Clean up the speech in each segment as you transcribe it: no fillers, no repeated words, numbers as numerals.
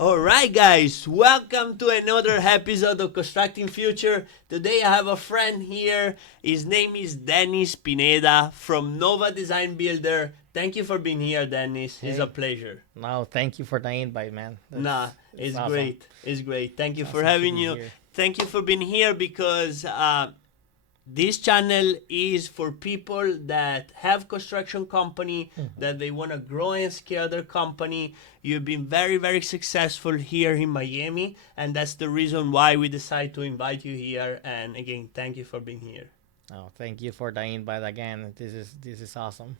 All right, guys, welcome to another episode of Constructing Future. Today I have a friend here. His name is Dennis Pineda from Nova Design Builder. Thank you for being here, Dennis. It's a Hey, pleasure. no, thank you for the invite, man. Nah, It's it's awesome. great. It's great. Thank you It's for awesome to having be you. here. Thank you for being here because this channel is for people that have construction company that they want to grow and scale their company. You've been very successful here in Miami, and that's the reason why we decided to invite you here. And again, thank you for being here. Oh, thank you for the invite again. This is awesome.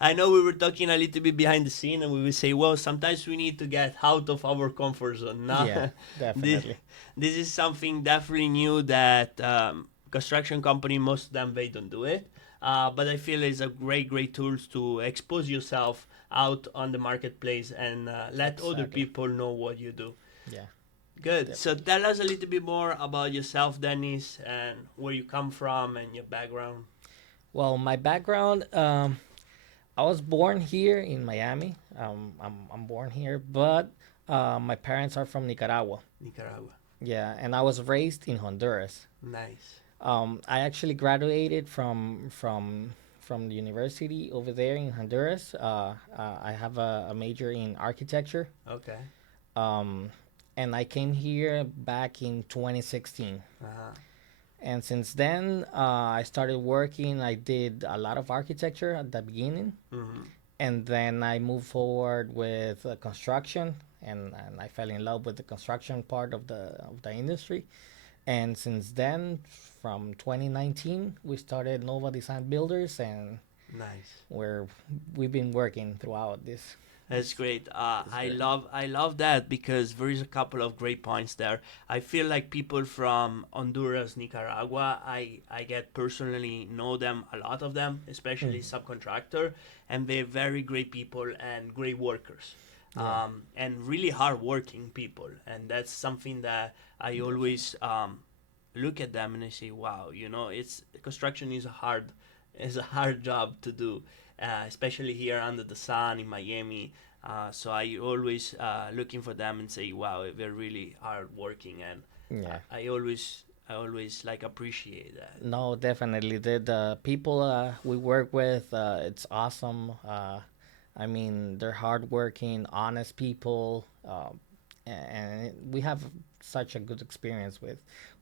I know we were talking a little bit behind the scene, and we will say, well, sometimes we need to get out of our comfort zone. Now, Yeah, this, definitely. this is something definitely new that construction company, most of them, they don't do it. But I feel it's a great tools to expose yourself out on the marketplace and let other Exactly. people know what you do. Yeah, Good. So definitely. tell us a little bit more about yourself, Dennis, and where you come from and your background. Well, my background, I was born here in Miami. I'm born here, but my parents are from Nicaragua. Nicaragua. Yeah, and I was raised in Honduras. Nice. I actually graduated from the university over there in Honduras. I have a major in architecture. Okay. Um, and I came here back in 2016. Uh-huh. And since then, I started working. I did a lot of architecture at the beginning, Mm-hmm. and then I moved forward with construction, and I fell in love with the construction part of the industry. And since then, from 2019, we started Nova Design Builders, and Nice. we're we've been working throughout That's this great. this I journey. love I love that because there is a couple of great points there. I feel like people from Honduras, Nicaragua, I get personally know them, a lot of them, especially Mhm. subcontractor, and they're very great people and great workers. Yeah, And really hardworking people, and that's something that I definitely. always look at them and I say, wow, it's construction is a hard job to do, especially here under the sun in Miami. So I always looking for them and say, wow, they're really hard working, and Yeah. I always like appreciate that. No, definitely. The people we work with, it's awesome. I mean, they're hardworking, honest people, and we have such a good experience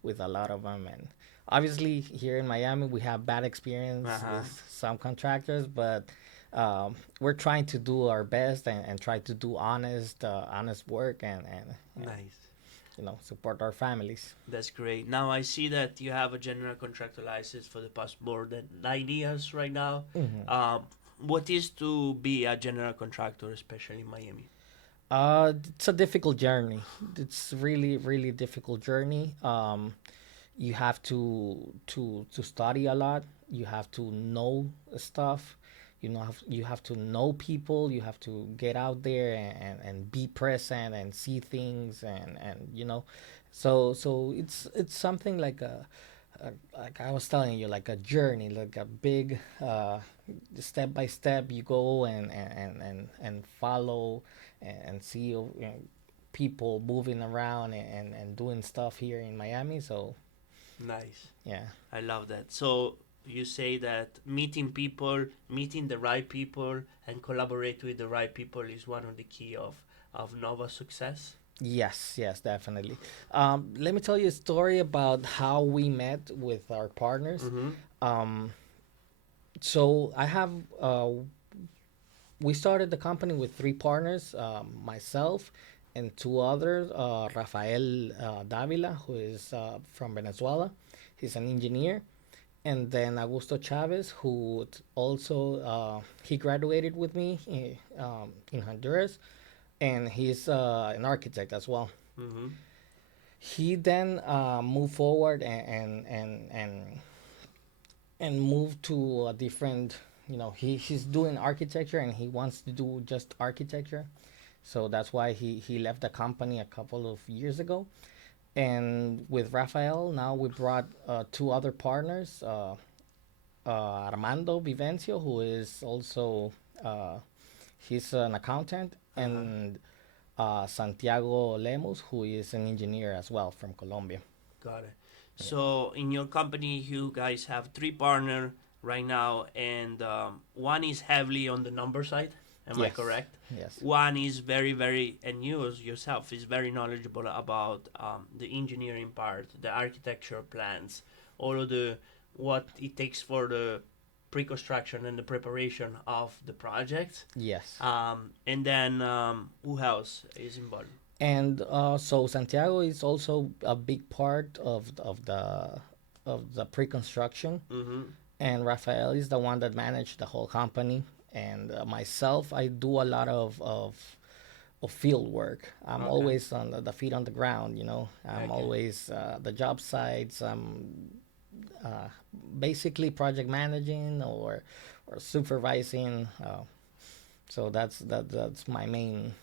with a lot of them. And obviously, here in Miami, we have bad Uh experience huh. with some contractors, but we're trying to do our best and try to do honest work and Nice. support our families. That's great. Now I see that you have a general contractor license for the past more than 9 years right now. Hmm. Um, what is to be a general contractor, especially in Miami? It's a difficult journey. It's really difficult journey. You have to study a lot. You have to know stuff. You have to know people. You have to get out there and be present and see things and. So it's something like like I was telling you, like a journey, like a big step by step. You go and follow and see people moving around and doing stuff here in Miami. So Nice. yeah, I love that. So you say that meeting people, meeting the right people, and collaborate with the right people is one of the key of Nova success. yes, definitely. Let me tell you a story about how we met with our partners. Mm-hmm. Um, so I have we started the company with three partners, myself and two others, Rafael Davila, who is from Venezuela. He's an engineer. And then Augusto Chavez, who also he graduated with me in Honduras, and he's an architect as well. Mm-hmm. He then moved forward and moved to a different. He's doing architecture and he wants to do just architecture. So that's why he left the company a couple of years ago. And with Rafael, now we brought two other partners, Armando Vivencio, who is also uh, he's an accountant, Uh-huh. and Santiago Lemus, who is an engineer as well from Colombia. Got it. So in your company, you guys have three partner right now, and one is heavily on the number side. Am I Yes, correct? yes, One is very, very, and you as yourself is very knowledgeable about the engineering part, the architecture plans, all of the what it takes for the pre-construction and the preparation of the project. yes. And then who else is involved? And so Santiago is also a big part of the pre-construction, Mm-hmm. and Rafael is the one that managed the whole company. And myself, I do a lot of field work. I'm Okay. always on the feet on the ground. I'm Okay. always the job sites. I'm uh, basically project managing or supervising. So that's my main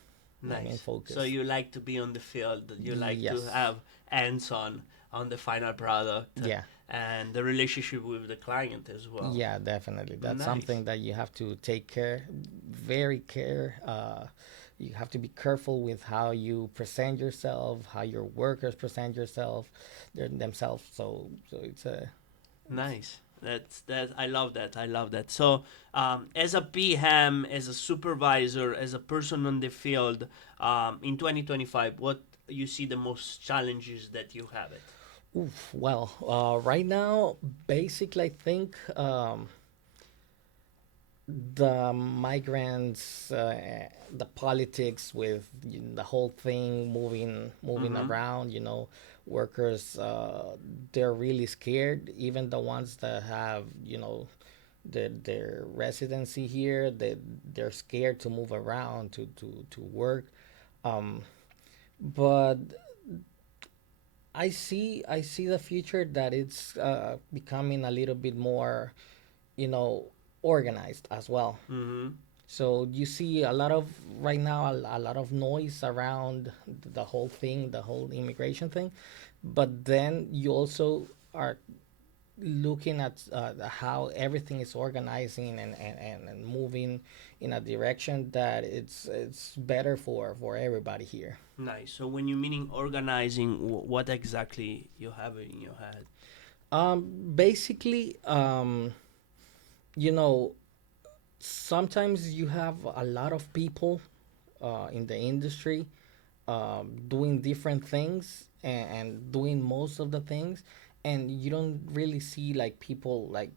Nice. So focus. you like to be on the field. You like to Yes. have hands on the final product Yeah. and the relationship with the client as well. Yeah, definitely. That's Nice. something that you have to take care, very care. You have to be careful with how you present yourself, how your workers present themselves. So it's Nice. That's that. I love that. I love that. So, as a PM, as a supervisor, as a person on the field, in 2025, what you see the most challenges that you have it? oof. Well, right now, basically, I think the migrants, the politics with the whole thing moving Mm-hmm. around, workers, they're really scared. Even the ones that have, their residency here, they're scared to move around to work. Um, but I see the future that it's becoming a little bit more, you know, organized as well. Mm-hmm. So you see a lot of right now a lot of noise around the whole thing, the whole immigration thing, but then you also are looking at how everything is organizing and moving in a direction that it's better for everybody here. Nice. So when you meaning organizing, what exactly you have in your head? Basically, you know, sometimes you have a lot of people in the industry doing different things and doing most of the things, and you don't really see like people like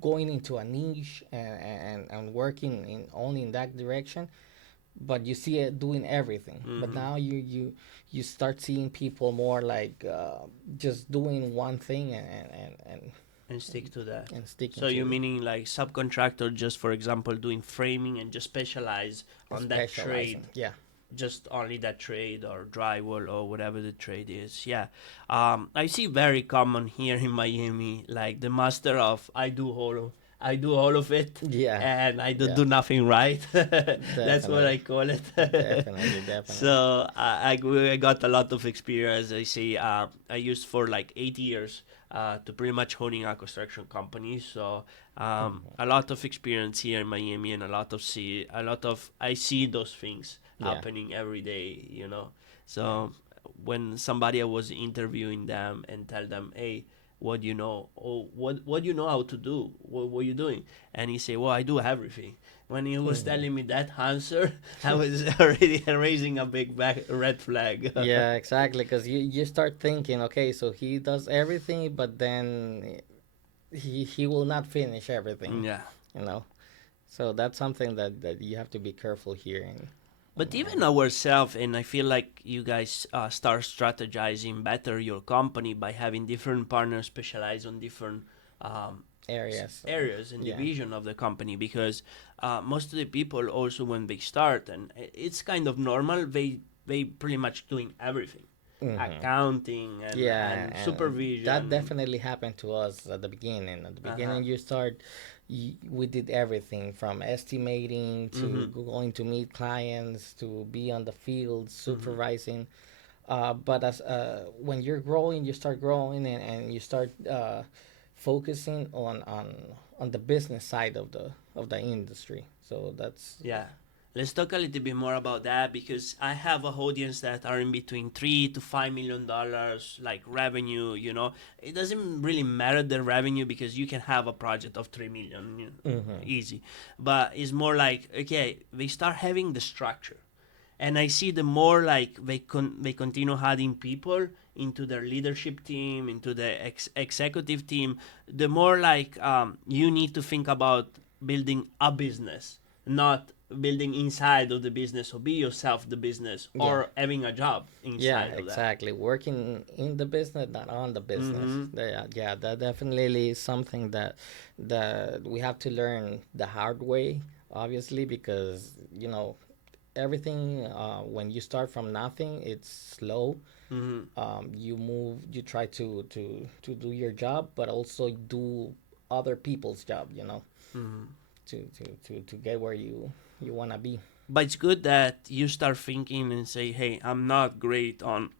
going into a niche and working in only in that direction, but you see it doing everything. But Mm-hmm. now you start seeing people more like just doing one thing And stick to that. and sticking So to you it, meaning like subcontractor, just for example, doing framing and just specialize on that specializing. trade, Yeah. just only that trade or drywall or whatever the trade is. Yeah, I see very common here in Miami, like the master of I do all of it, Yeah. and I don't Yeah. do nothing right. That's what Definitely. I call it. Definitely. Definitely. So I got a lot of experience. I see. I used for like 8 years to pretty much honing a construction company. So a lot of experience here in Miami, and a lot of I see those things Yeah. happening every day. So when somebody was interviewing them and tell them, hey, what do you know? Oh, what do you know how to do? What you doing? And he say, well, I do everything. When he was telling me that answer, I was already raising a big red flag. Yeah, exactly. Because you start thinking, okay, so he does everything, but then he will not finish everything, Yeah. you know. So that's something that you have to be careful here. But even ourselves, and I feel like you guys start strategizing better your company by having different partners specialize on different um, Areas. areas and Yeah. division of the company, because most of the people also when they start, and it's kind of normal, they pretty much doing everything, Hmm. accounting Yeah, and and that supervision. definitely happened to us at the beginning. At the Uh-huh. beginning, we did everything from estimating to Mm-hmm. going to meet clients to be on the field Mm-hmm. supervising. But as when you're growing, you start growing and you start focusing on the business side of the industry. So that's Yeah. Let's talk a little bit more about that because I have a audience that are in between $3 to $5 million like revenue. It doesn't really matter the revenue because you can have a project of 3 million, easy. But it's more like, okay, they start having the structure, and I see the more like they continue adding people into their leadership team, into the executive team, the more like you need to think about building a business, not building inside of the business, or be yourself the business, Yeah. or having a job Yeah, inside of that. exactly. Working in the business, not on the business. Mm-hmm. Yeah, yeah, that definitely is something that we have to learn the hard way, obviously, because everything when you start from nothing, it's slow. Mm-hmm. You move, you try to do your job, but also do other people's job, Mm-hmm. to get where you want to be. But it's good that you start thinking and say, hey, I'm not great on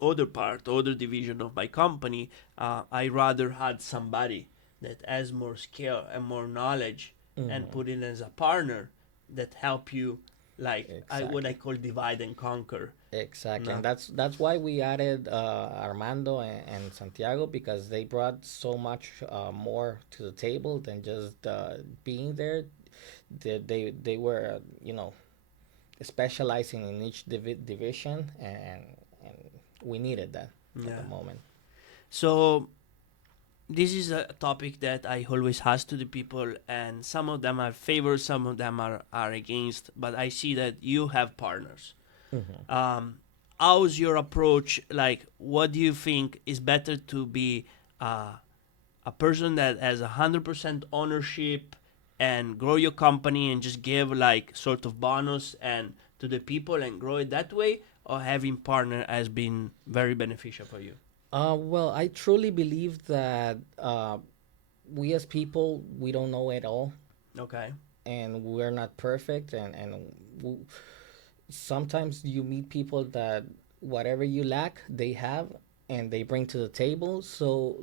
other division of my company. I rather had somebody that has more skill and more knowledge, and Hmm. put in as a partner that help you, like what I Exactly. call divide and conquer. Exactly, No. and that's why we added Armando and Santiago, because they brought so much more to the table than just being there. They were specializing in each division, and we needed that at the Yeah. moment. So this is a topic that I always ask to the people, and some of them are favor, some of them are against. But I see that you have partners. Hmm. Um, how's your approach? Like, what do you think is better to be uh, a person that has 100% ownership and grow your company and just give like sort of bonus and to the people and grow it that way, or having partner has been very beneficial for you? Well, I truly believe that we as people, we don't know it all, Okay. and we're not perfect, and w sometimes you meet people that whatever you lack, they have, and they bring to the table. So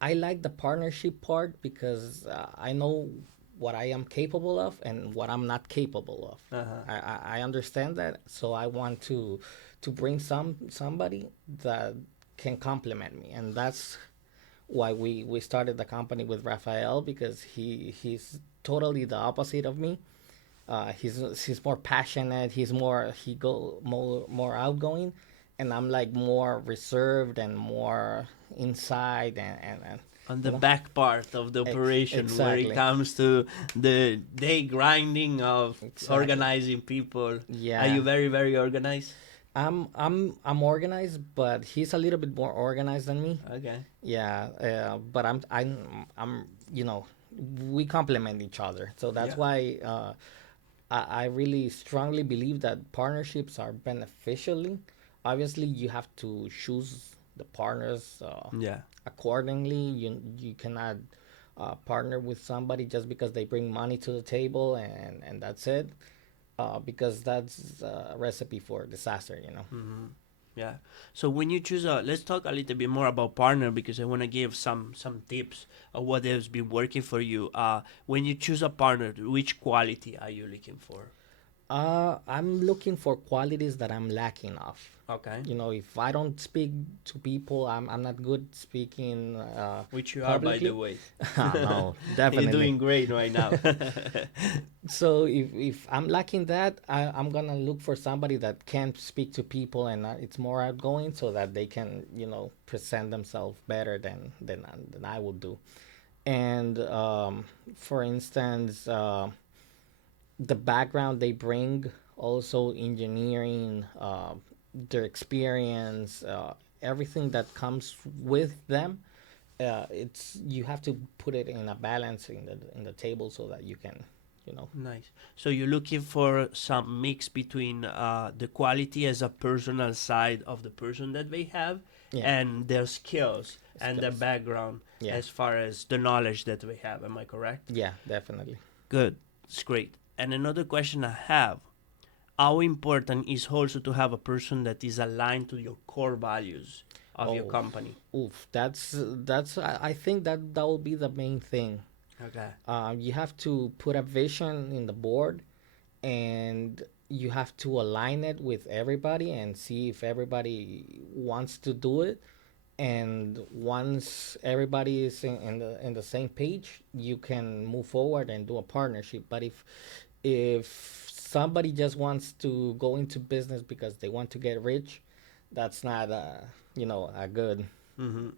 I like the partnership part, because I know what I am capable of and what I'm not capable of. Uh-huh. I understand that, so I want to bring somebody that can complement me, and that's why we started the company with Rafael, because he's totally the opposite of me. He's more passionate. He go more outgoing, and I'm like more reserved and more inside, and On you the know back part of the operation, where it exactly, comes to the day grinding of exactly. organizing people, are Yeah, you very, very organized? I'm organized, but he's a little bit more organized than me. Okay. Yeah, but I'm we complement each other, so that's Yeah. why I really strongly believe that partnerships are beneficially. Obviously, you have to choose the partners Yeah. accordingly. You cannot partner with somebody just because they bring money to the table, and that's it, because that's a recipe for disaster. Mm-hmm. Yeah. So when you choose let's talk a little bit more about partner because I want to give some tips of what has been working for you. When you choose a partner, which quality are you looking for? I'm looking for qualities that I'm lacking of. Okay. If I don't speak to people, I'm not good speaking Which you are, by the publicly. way. No, You're definitely. doing great right now. So if I'm lacking that, I'm gonna look for somebody that can speak to people, and it's more outgoing, so that they can present themselves better than I would do. And for instance, the background they bring, also engineering, their experience, everything that comes with them. It's You have to put it in a balance in the table, so that you can, you know. Nice. So you're looking for some mix between the quality as a personal side of the person that they have Yeah, and their skills and their skills. background Yeah, as far as the knowledge that they have. Am I correct? yeah, definitely. Good. It's great. And another question I have, how important is also to have a person that is aligned to your core values of your Oh, company? oof. That's I think that will be the main thing. Okay. You have to put a vision in the board, and you have to align it with everybody and see if everybody wants to do it. And once everybody is in the same page, you can move forward and do a partnership. But if somebody just wants to go into business because they want to get rich, that's not a A good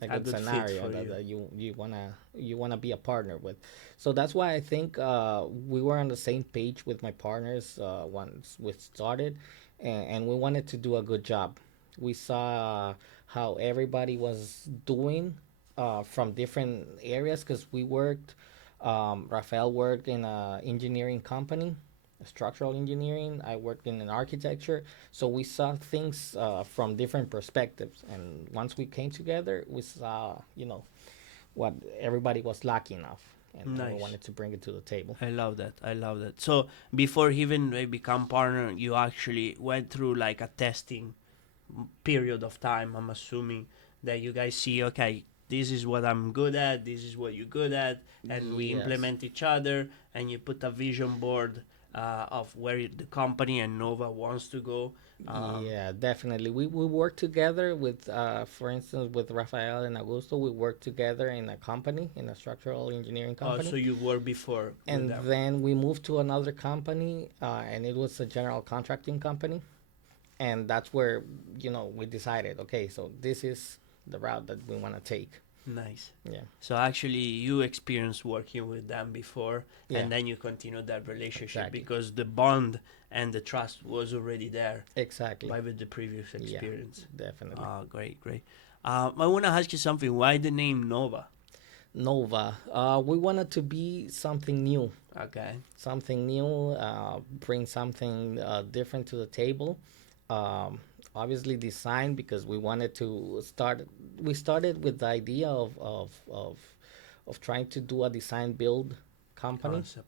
good fit scenario for that, you. you wanna be a partner with. So that's why I think we were on the same page with my partners once we started, and we wanted to do a good job. We saw how everybody was doing from different areas because we worked. Rafael worked in a engineering company, structural engineering. I worked in an architecture, so we saw things from different perspectives. And once we came together, we saw, what everybody was lacking of, and we Nice. wanted to bring it to the table. I love that. I love that. So before even they become partner, you actually went through like a testing period of time. I'm assuming that you guys see, okay, this is what I'm good at, this is what you're good at, and we Yes. implement each other, and you put a vision board of where the company and Nova wants to go. Yeah, definitely. We work together with, for instance, with Rafael and Augusto. We work together in a company, in a structural engineering So company. you worked before with And them. then we moved to another company, and it was a general contracting company. And that's where, we decided, okay, so this is the route that we want to take. Nice. Yeah. So actually, you experienced working with them before, Yeah, and then you continued that relationship exactly. because the bond and the trust was already there Exactly. by with the previous Yeah, experience. definitely. Great, great. I want to ask you something. Why the name Nova? Nova. We wanted to be something new, Okay. bring something different to the table. Um, Obviously, design because we wanted to start. We started with the idea of trying to do a design build company, Concept.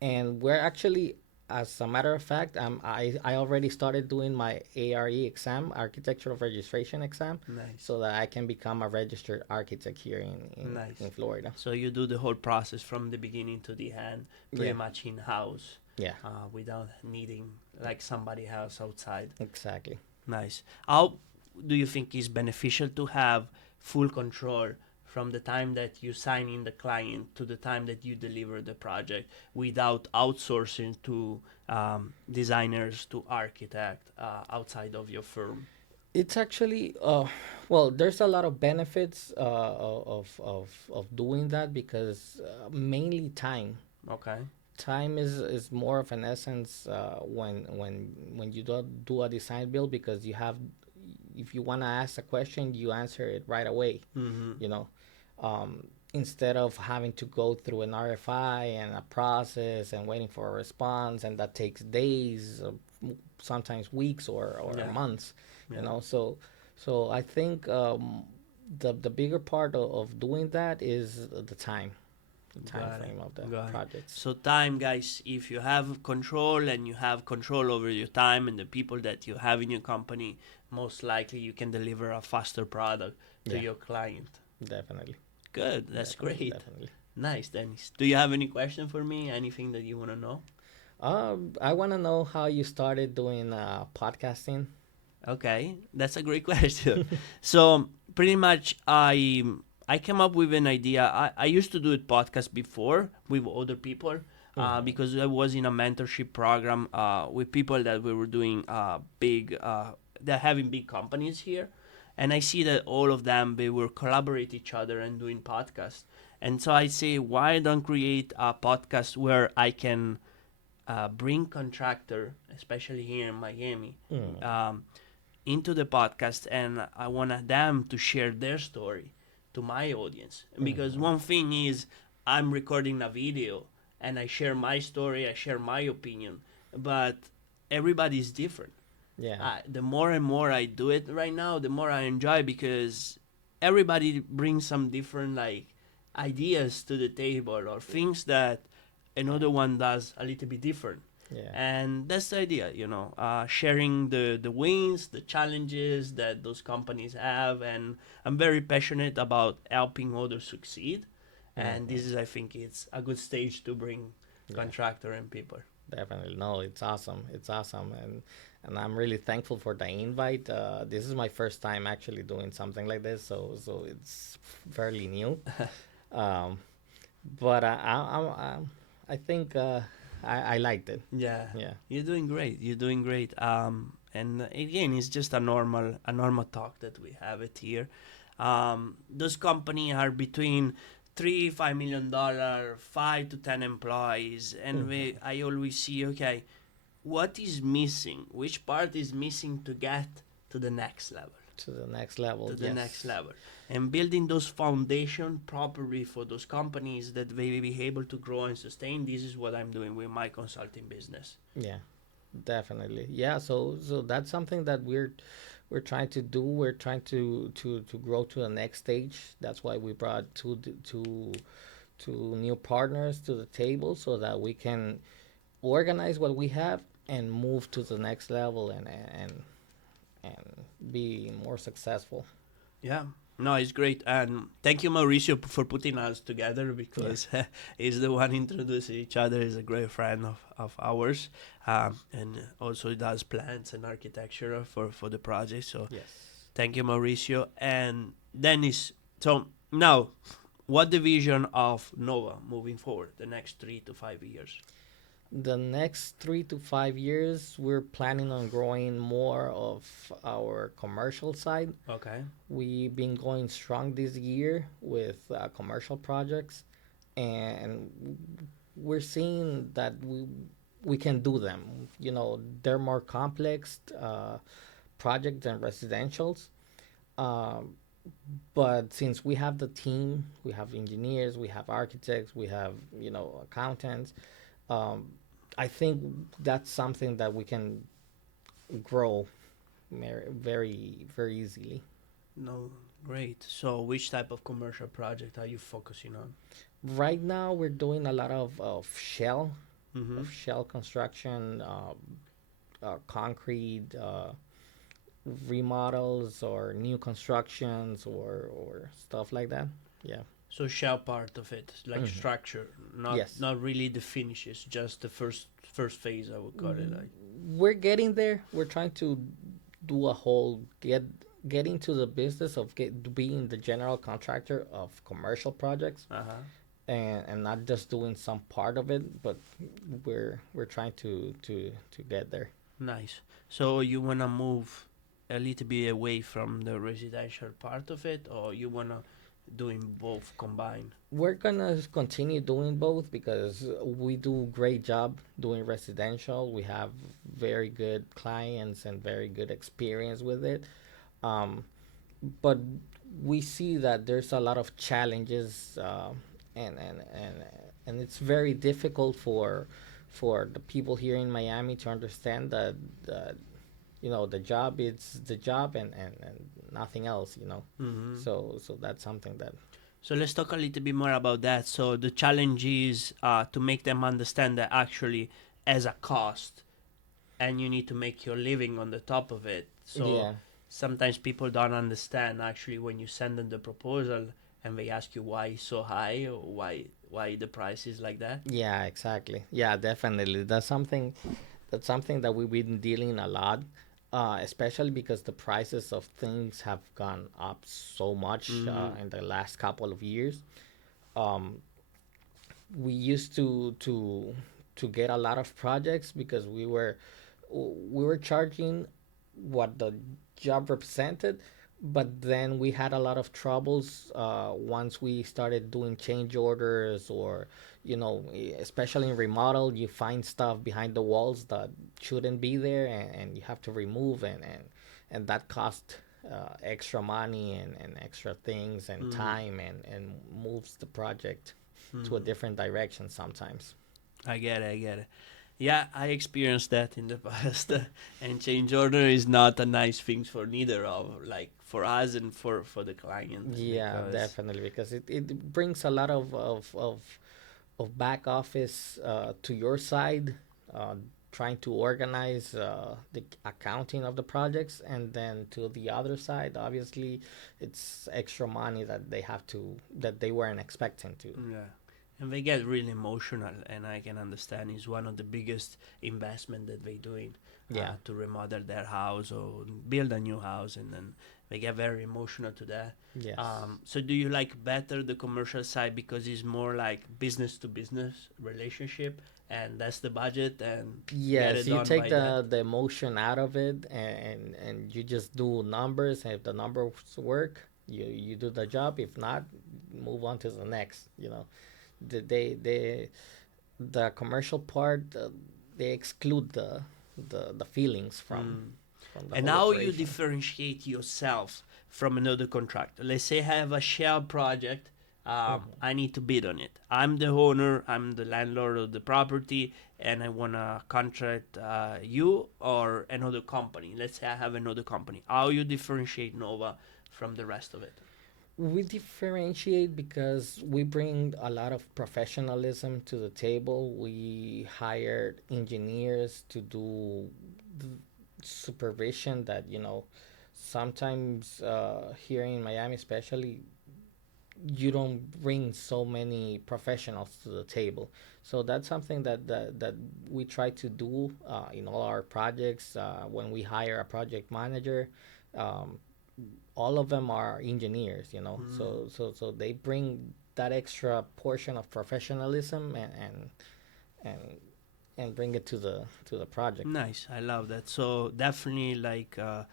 and we're actually, as a matter of fact, I already started doing my ARE exam, architectural registration exam, Nice. so that I can become a registered architect here in Nice. Florida. So you do the whole process from the beginning to the end, pretty Yeah, much in house, yeah, without needing like somebody else outside. exactly. Nice. How do you think is beneficial to have full control from the time that you sign in the client to the time that you deliver the project without outsourcing to designers to architect outside of your firm? It's actually, well, there's a lot of benefits of doing that because mainly time. Okay. Time is more of an essence when you do a design build because you have, if you want to ask a question, you answer it right away. Mm-hmm. You know, um, instead of having to go through an RFI and a process and waiting for a response, and that takes days, sometimes weeks or Yeah. months. You Yeah. know, so I think the bigger part of doing that is the time Got it. frame of the Got it. projects. So time, guys, if you have control and you have control over your time and the people that you have in your company, most likely you can deliver a faster product to Yeah, your client. definitely, Good. That's great. definitely. Nice, Dennis. Do you have any question for me? Anything that you want to know? I want to know how you started doing podcasting. Okay, that's a great question. So pretty much, I came up with an idea. I used to do a podcast before with other people Hmm. because I was in a mentorship program with people that we were doing big, they're having big companies here, and I see that all of them they will collaborate each other and doing podcasts. And so I say, why don't create a podcast where I can bring contractor, especially here in Miami, Mm. um, into the podcast, and I want them to share their story to my audience. Because Hmm. one thing is, I'm recording a video and I share my story, I share my opinion, but everybody's different. Yeah. The more and more I do it right now, the more I enjoy because everybody brings some different like ideas to the table or things that Yeah. another one does a little bit different. Yeah. And that's the idea, sharing the wins, the challenges that those companies have. And I'm very passionate about helping others succeed. and this is, I think, it's a good stage to bring Yeah, contractor and people. definitely. No, it's awesome. It's awesome, and I'm really thankful for the invite. This is my first time actually doing something like this, so it's fairly new. Um, but I think I liked it. Yeah, Yeah. you're doing great. You're doing great. And again, it's just a normal talk that we have it here. Those company are between $3-5 million, 5 to 10 employees, and I always see, okay, what is missing? Which part is missing to get to the next level? To the next level. To the next Yes. level, and building those foundation properly for those companies that they will be able to grow and sustain. This is what I'm doing with my consulting business. Yeah. Definitely. Yeah, so that's something that we're trying to do. We're trying to grow to the next stage. That's why we brought two new partners to the table so that we can organize what we have and move to the next level and be more successful. Yeah, no, it's great, and thank you, Mauricio, for putting us together, Yeah. because he's the one introducing each other. He's a great friend of ours, and also does plans and architecture for the project. So Yes. thank you, Mauricio, and Dennis. So now, what the vision of Nova moving forward the next 3 to 5 years? The next 3 to 5 years, we're planning on growing more of our commercial side. Okay. We've been going strong this year with commercial projects, and we're seeing that we can do them. You know, they're more complex projects than residentials. Um, but since we have the team, we have engineers, we have architects, we have accountants. Um, I think that's something that we can grow very very easily. No, great. So which type of commercial project are you focusing on? Right now, we're doing a lot of Mm-hmm. shell construction, concrete remodels or new constructions or stuff like that. Yeah. So shell part of it, like Hmm. structure, not Yes. not really the finishes, just the first phase. I would call it like. We're getting there. We're trying to do a whole get into the business of being the general contractor of commercial projects, Uh huh. and not just doing some part of it, but we're trying to get there. Nice. So you wanna move a little bit away from the residential part of it, or you wanna doing both combined? We're gonna continue doing both because we do great job doing residential. We have very good clients and very good experience with it. Um, but we see that there's a lot of challenges, and, and and and it's very difficult for the people here in Miami to understand that the job is the job, and nothing else. Mm-hmm. So that's something that. So let's talk a little bit more about that. So the challenge is to make them understand that actually as a cost, and you need to make your living on the top of it. So Yeah. sometimes people don't understand actually when you send them the proposal and they ask you why it's so high, or why the price is like that. Yeah, exactly. Yeah, definitely. That's something that we've been dealing a lot, especially because the prices of things have gone up so much Mm-hmm. in the last couple of years. Um, we used to get a lot of projects because we were charging what the job represented, but then we had a lot of troubles once we started doing change orders, or especially in remodel, you find stuff behind the walls that shouldn't be there, and you have to remove, and that cost extra money and extra things and Mm-hmm. time, and moves the project to a Mm-hmm. different direction sometimes. I get it. I get it. Yeah, I experienced that in the past, and change order is not a nice thing for neither of, like, for us and for the client, Yeah, because definitely, because it brings a lot of back office to your side. trying to organize the accounting of the projects, and then to the other side, obviously, it's extra money that they weren't expecting to. Yeah. And they get really emotional, and I can understand it's one of the biggest investment that they doing Yeah. to remodel their house or build a new house, and then they get very emotional to that. Yes. So do you like better the commercial side because it's more like business to business relationship, and that's the budget and get Yes, it you done take by that? the emotion out of it, and you just do numbers. And if the numbers work, you do the job. If not, move on to the next. The commercial part, they exclude the feelings Mm. from the And whole how you operation. differentiate yourself from another contractor? Let's say I have a shell project. I need to bid on it. I'm the owner. I'm the landlord of the property, and I wanna contract you or another company. Let's say I have another company. How you differentiate Nova from the rest of it? We differentiate because we bring a lot of professionalism to the table. We hired engineers to do the supervision that, sometimes here in Miami, especially, you don't bring so many professionals to the table. So that's something that we try to do in all our projects. When we hire a project manager, um, all of them are engineers. Mm. So they bring that extra portion of professionalism and and bring it to the project. Nice. I love that. So definitely like a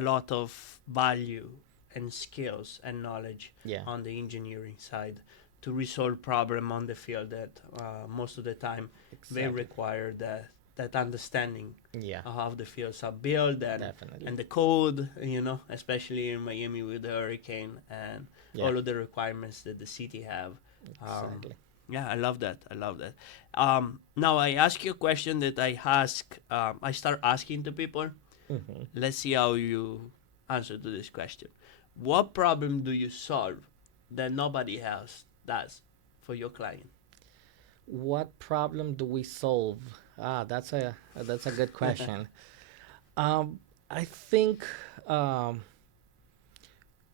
lot of value and skills and knowledge Yeah, on the engineering side to resolve problem on the field that most of the time they exactly. require that understanding Yeah, of how the fields are built definitely. and the code, especially in Miami with the hurricane and Yeah, all of the requirements that the city have. Um, exactly. yeah, I love that. I love that. Now I ask you a question that I start asking to people. hmm Let's see how you answer to this question. What problem do you solve that nobody else does for your client? What problem do we solve? That's a good question. Um, I think um,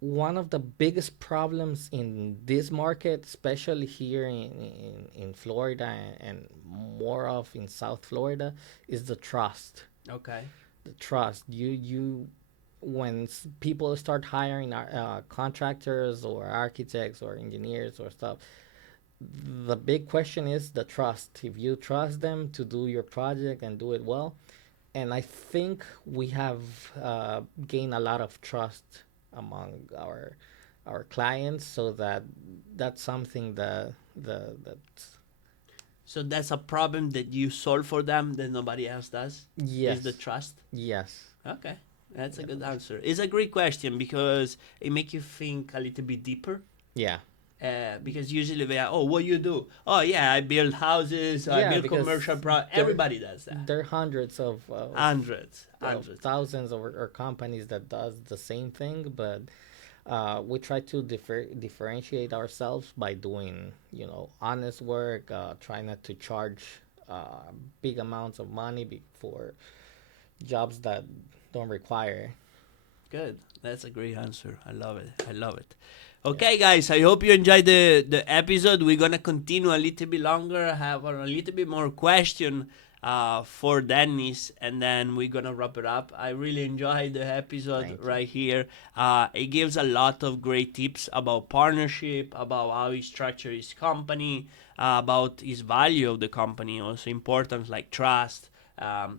one of the biggest problems in this market, especially here in Florida and more of in South Florida, is the trust. Okay. The trust. When people start hiring contractors or architects or engineers or stuff, the big question is the trust. If you trust them to do your project and do it well, and I think we have gained a lot of trust among our clients, so that's something that So that's a problem that you solve for them that nobody else does? Is the yes, trust? yes, Okay. That's a good definitely, answer. It's a great question because it makes you think a little bit deeper. yeah, Because usually they are, oh, what you do? Oh, yeah, I build houses, I yeah, build because commercial there Everybody does that. there are hundreds Hundreds, of hundreds. thousands or companies that does the same thing, but we try to differentiate ourselves by doing, honest work, try not to charge big amounts of money for jobs that don't require. Good. That's a great answer. I love it. I love it. Yeah. Okay, guys. I hope you enjoyed the episode. We're gonna continue a little bit longer. Have a little bit more question for Dennis, and then we're gonna wrap it up. I really enjoyed the episode Thank you. right here. It gives a lot of great tips about partnership, about how he structure his company, about his value of the company, also important like trust,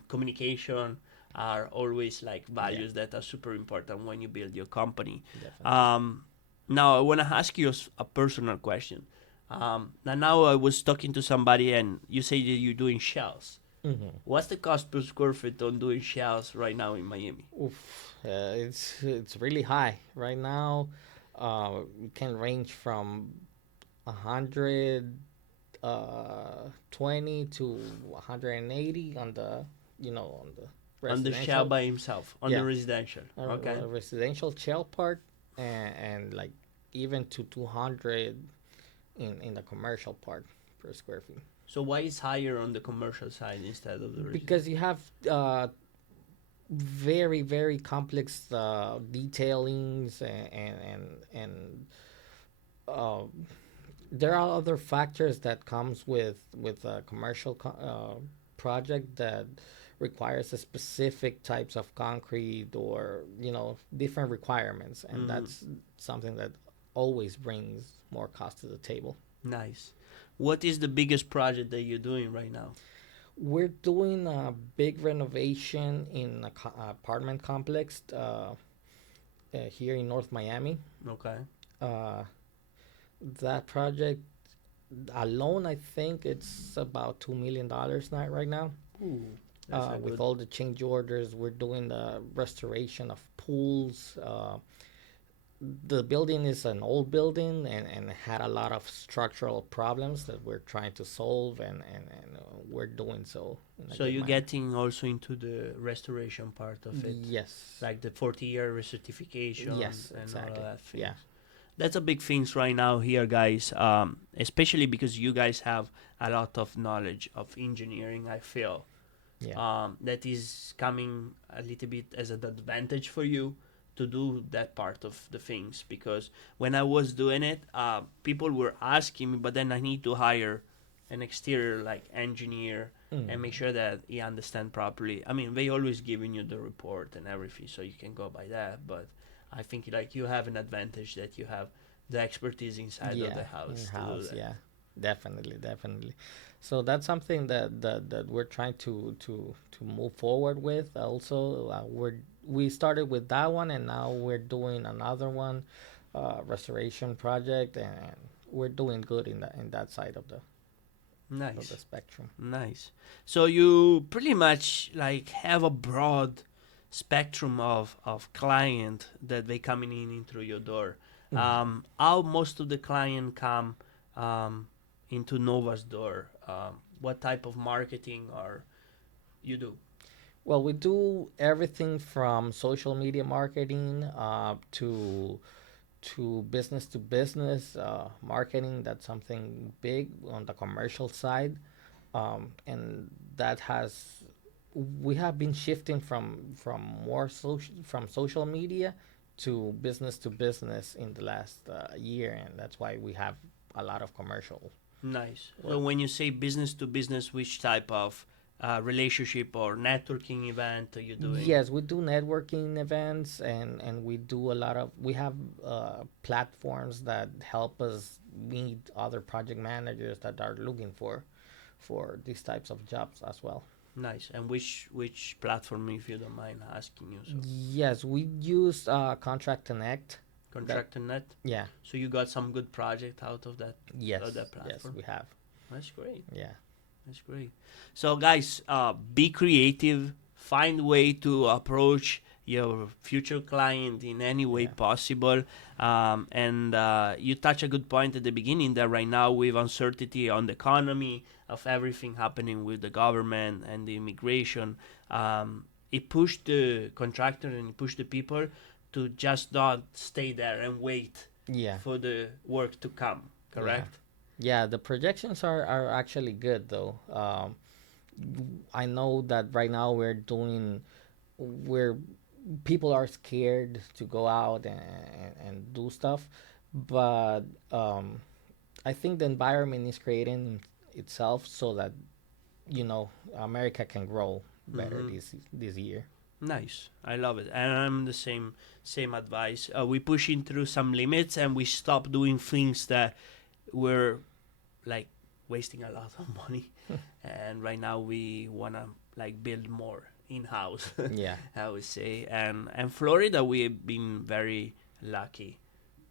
communication are always like Yeah, values that are super important when you build your company. definitely. Um, Now I want to ask you a personal question. Now I was talking to somebody and you say that you're doing shells. hmm What's the cost per square foot on doing shells right now in Miami? Oof, it's really high right now. It can range from 120 to 180 on the On the shell residential. by himself, on the Yeah, residential. Okay. residential shell part, and like even to 200 in the commercial part per square feet. So why is higher on the commercial side instead of the because residential? you have very very complex detailings and uh, there are other factors that comes with a commercial project that requires a specific types of concrete or different requirements, and Mm, that's something that always brings more cost to the table. nice. What is the biggest project that you're doing right now? We're doing a big renovation in a apartment complex here in North Miami. Okay. Uh, that project alone, I think it's about $2 million right now. Ooh, that's a With good. all the change orders, we're doing the restoration of pools. The building is an old building and had a lot of structural problems that we're trying to solve, and we're doing so in a So good you're manner. getting also into the restoration part of it, Yes. like the 40-year recertification Yes, and all of exactly. that Yeah. things. That's a big things right now here, guys. Especially because you guys have a lot of knowledge of engineering. I feel Yeah. that is coming a little bit as an advantage for you to do that part of the things. Because when I was doing it, people were asking me, but then I need to hire an exterior like engineer and make Mm. sure that he understand properly. I mean, they always giving you the report and everything, so you can go by that. But I think like you have an advantage that you have the expertise inside of Yeah, the in house to do house. that. Yeah, definitely, definitely. So that's something that we're trying to move forward with. Also, we started with that one, and now we're doing another one, restoration project, and we're doing good in that side of the Nice. spectrum. Nice. So you pretty much like have a broad spectrum of client that they coming in through your door. Mhm. How most of the client come um, into Nova's door? What type of marketing or you do? Well, we do everything from social media marketing to business marketing. That's something big on the commercial side, and that has we have been shifting from more social media to business in the last year, and that's why we have a lot of commercial Nice. So work. when you say business to business, which type of relationship or networking event are you doing? Yes, we do networking events, and we have platforms that help us meet other project managers that are looking for these types of jobs as well. Nice. And which platform, if you don't mind asking you? So Yes, we use Contract Connect. That Contractor Net. Yeah. So you got some good project out of Yes, that yes, platform. we have. That's great. Yeah. That's great. So guys, be creative. Find way to approach your future client in any way Yeah. possible. And you touch a good point at the beginning that right now with uncertainty on the economy of everything happening with the government and the immigration, it pushed the contractor and it pushed the people to just not stay there and wait Yeah. for the work to come. Yeah. Correct? Yeah, the projections are actually good though. I know that right now we're people are scared to go out and do stuff, but I think the environment is creating itself so that America can grow better Mm-hmm. this year. Nice. I love it. And I'm the same advice. We pushing through some limits and we stop doing things that were like wasting a lot of money. And right now we wanna like build more in house. Yeah. I would say. And Florida we've been very lucky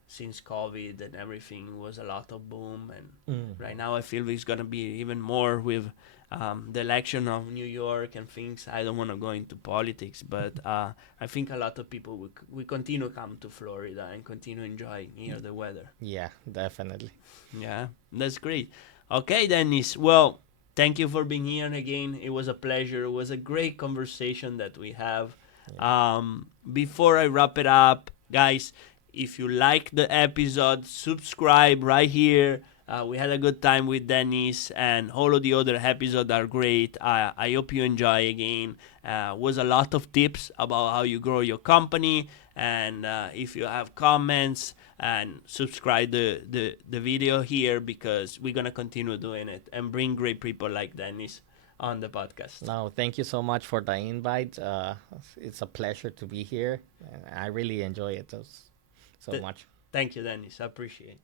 since COVID and everything was a lot of boom. And Hmm. right now, I feel it's gonna be even more with the election of New York and things. I don't want to go into politics, but I think a lot of people will continue come to Florida and continue enjoying here the weather. Yeah, definitely. Yeah, that's great. Okay, Dennis. Well, thank you for being here again. It was a pleasure. It was a great conversation that we have. Yeah. Before I wrap it up, guys, if you like the episode, subscribe right here. We had a good time with Dennis, and all of the other episodes are great. I hope you enjoy again. Was a lot of tips about how you grow your company, and if you have comments, and subscribe the video here, because we're gonna continue doing it and bring great people like Dennis on the podcast. No, thank you so much for the invite. It's a pleasure to be here. And I really enjoy it so Th- much. Thank you, Dennis. I appreciate it.